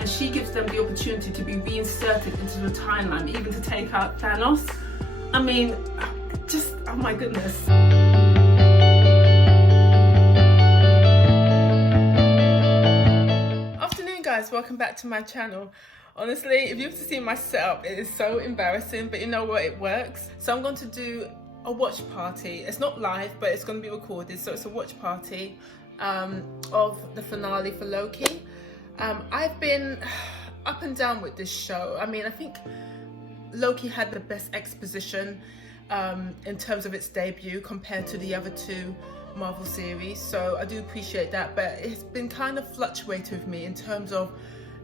and she gives them the opportunity to be reinserted into the timeline, even to take out Thanos. I mean, just, oh my goodness. Afternoon guys, welcome back to my channel. Honestly, if you have to see my setup, it is so embarrassing, but you know what, it works. So I'm going to do a watch party. It's not live, but it's going to be recorded, so it's a watch party of the finale for Loki. I've been up and down with this show. I mean, I think Loki had the best exposition in terms of its debut compared to the other two Marvel series, so I do appreciate that, but it's been kind of fluctuating with me in terms of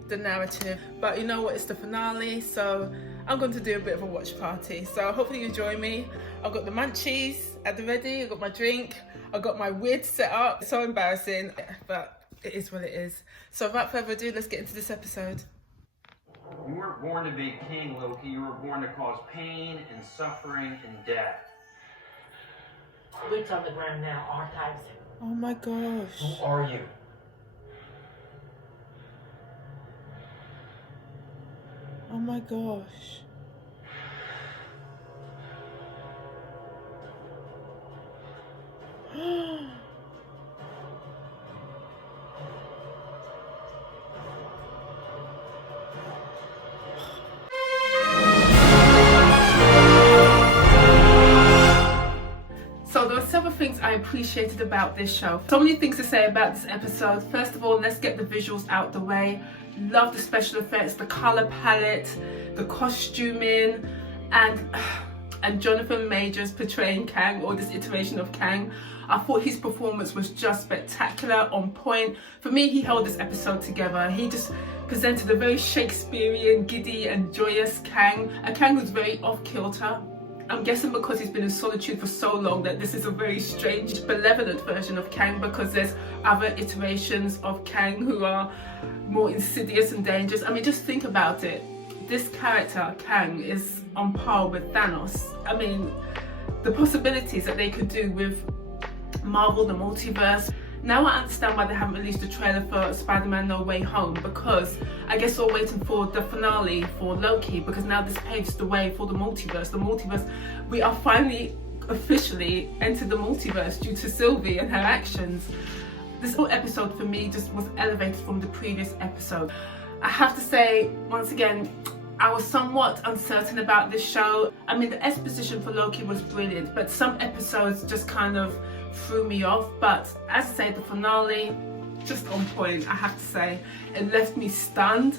the narrative. But you know what, it's the finale, so I'm going to do a bit of a watch party, so hopefully you join me. I've got the munchies at the ready, I've got my drink, I've got my wig set up. It's so embarrassing, but it is what it is. So without further ado, let's get into this episode. You weren't born to be king, Loki. You were born to cause pain and suffering and death. Boots on the ground now, archives. Oh my gosh. Who are you? Oh my gosh. So there were several things I appreciated about this show. So many things to say about this episode. First of all, let's get the visuals out the way. Love the special effects, the color palette, the costuming, and Jonathan Majors portraying Kang, or this iteration of Kang. I thought his performance was just spectacular, on point. For me, he held this episode together. He just presented a very Shakespearean, giddy and joyous Kang. A Kang who's very off-kilter. I'm guessing because he's been in solitude for so long that this is a very strange, malevolent version of Kang, because there's other iterations of Kang who are more insidious and dangerous. I mean, just think about it. This character, Kang, is on par with Thanos. I mean, the possibilities that they could do with Marvel, the multiverse. Now I understand why they haven't released a trailer for Spiderman No Way Home, because I guess we're waiting for the finale for Loki, because now this paves the way for the multiverse. The multiverse, we are finally officially entered the multiverse due to Sylvie and her actions. This whole episode for me just was elevated from the previous episode. I have to say, once again, I was somewhat uncertain about this show. I mean, the exposition for Loki was brilliant, but some episodes just kind of threw me off. But as I say, the finale, just on point, I have to say. It left me stunned.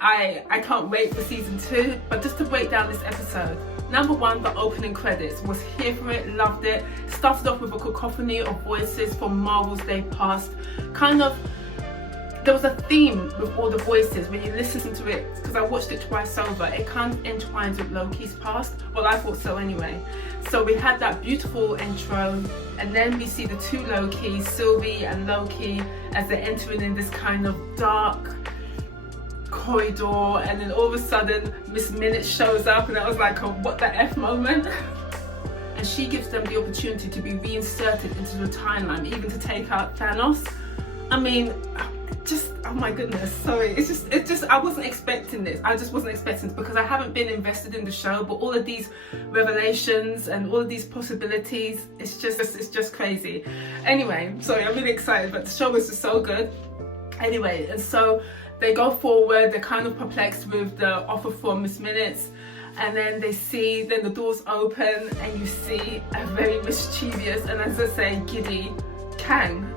I can't wait for season 2, but just to break down this episode. Number 1, the opening credits. Was here for it, loved it. Started off with a cacophony of voices from Marvel's Day Past. Kind of, there was a theme with all the voices when you listen to it, because I watched it twice over. It kind of entwines with Loki's past. Well, I thought so anyway. So we had that beautiful intro, and then we see the two Lokis, Sylvie and Loki, as they're entering in this kind of dark corridor, and then all of a sudden Miss Minute shows up, and that was like a what the F moment. And she gives them the opportunity to be reinserted into the timeline, even to take out Thanos. I mean, just, oh my goodness, sorry, it's just I wasn't expecting this. I just wasn't expecting this, because I haven't been invested in the show, but all of these revelations and all of these possibilities, it's just crazy. Anyway, sorry, I'm really excited, but the show was just so good. Anyway, and so they go forward, they're kind of perplexed with the offer from Miss Minutes, and then then the doors open, and you see a very mischievous and, as I say, giddy Kang,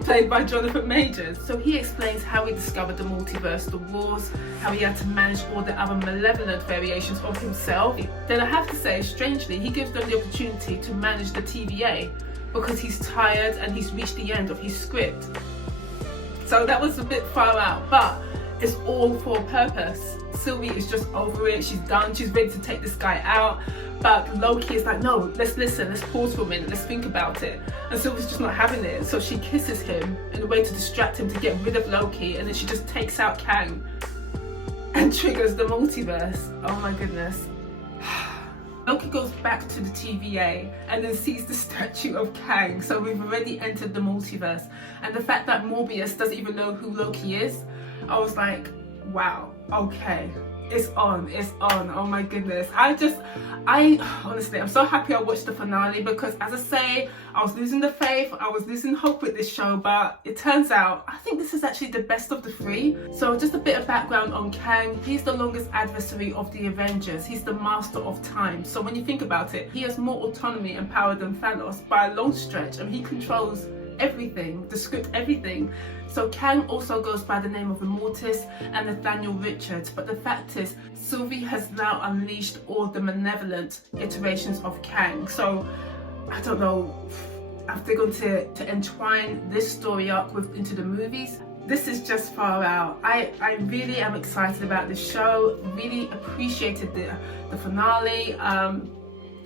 played by Jonathan Majors. So he explains how he discovered the multiverse, the wars, how he had to manage all the other malevolent variations of himself. Then I have to say, strangely, he gives them the opportunity to manage the TVA, because he's tired and he's reached the end of his script. So that was a bit far out, but it's all for a purpose. Sylvie is just over it, she's done, she's ready to take this guy out. But Loki is like, no, let's listen, let's pause for a minute, let's think about it. And Sylvie's just not having it, so she kisses him in a way to distract him, to get rid of Loki, and then she just takes out Kang and triggers the multiverse. Oh my goodness. Loki goes back to the TVA and then sees the statue of Kang, so we've already entered the multiverse. And the fact that Morbius doesn't even know who Loki is, I was like, wow, okay, it's on, oh my goodness. Honestly, I'm so happy I watched the finale, because as I say, I was losing the faith, I was losing hope with this show, but it turns out I think this is actually the best of the three. So just a bit of background on Kang. He's the longest adversary of the Avengers. He's the master of time. So when you think about it, he has more autonomy and power than Thanos by a long stretch, and he controls everything, the script, everything. So Kang also goes by the name of Immortus and Nathaniel Richards, but the fact is, Sylvie has now unleashed all the malevolent iterations of Kang. So I don't know if they're going to entwine this story arc into the movies. This is just far out. I really am excited about this show. Really appreciated the finale.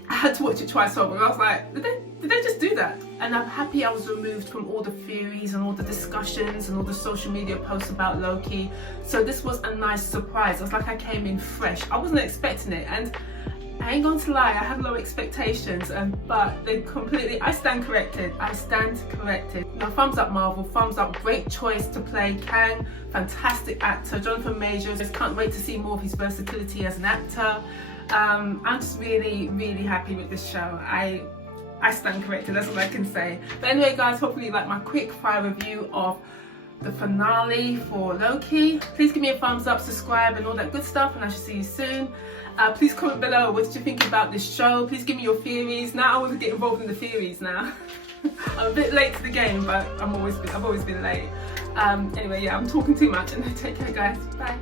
I had to watch it twice over. I was like, did they just do that? And I'm happy I was removed from all the theories and all the discussions and all the social media posts about Loki. So this was a nice surprise. It was like I came in fresh. I wasn't expecting it, and I ain't going to lie, I had low expectations, but they completely, I stand corrected. Now, thumbs up Marvel, thumbs up, great choice to play Kang, fantastic actor, Jonathan Majors. Just can't wait to see more of his versatility as an actor. I'm just really, really happy with this show. I stand corrected, that's all I can say. But anyway guys, hopefully you like my quick fire review of the finale for Loki. Please give me a thumbs up, subscribe and all that good stuff, and I shall see you soon. Please comment below, what did you think about this show? Please give me your theories. Now I want to get involved in the theories now. I'm a bit late to the game, but I've always been late. Anyway, yeah, I'm talking too much, and take care guys, bye.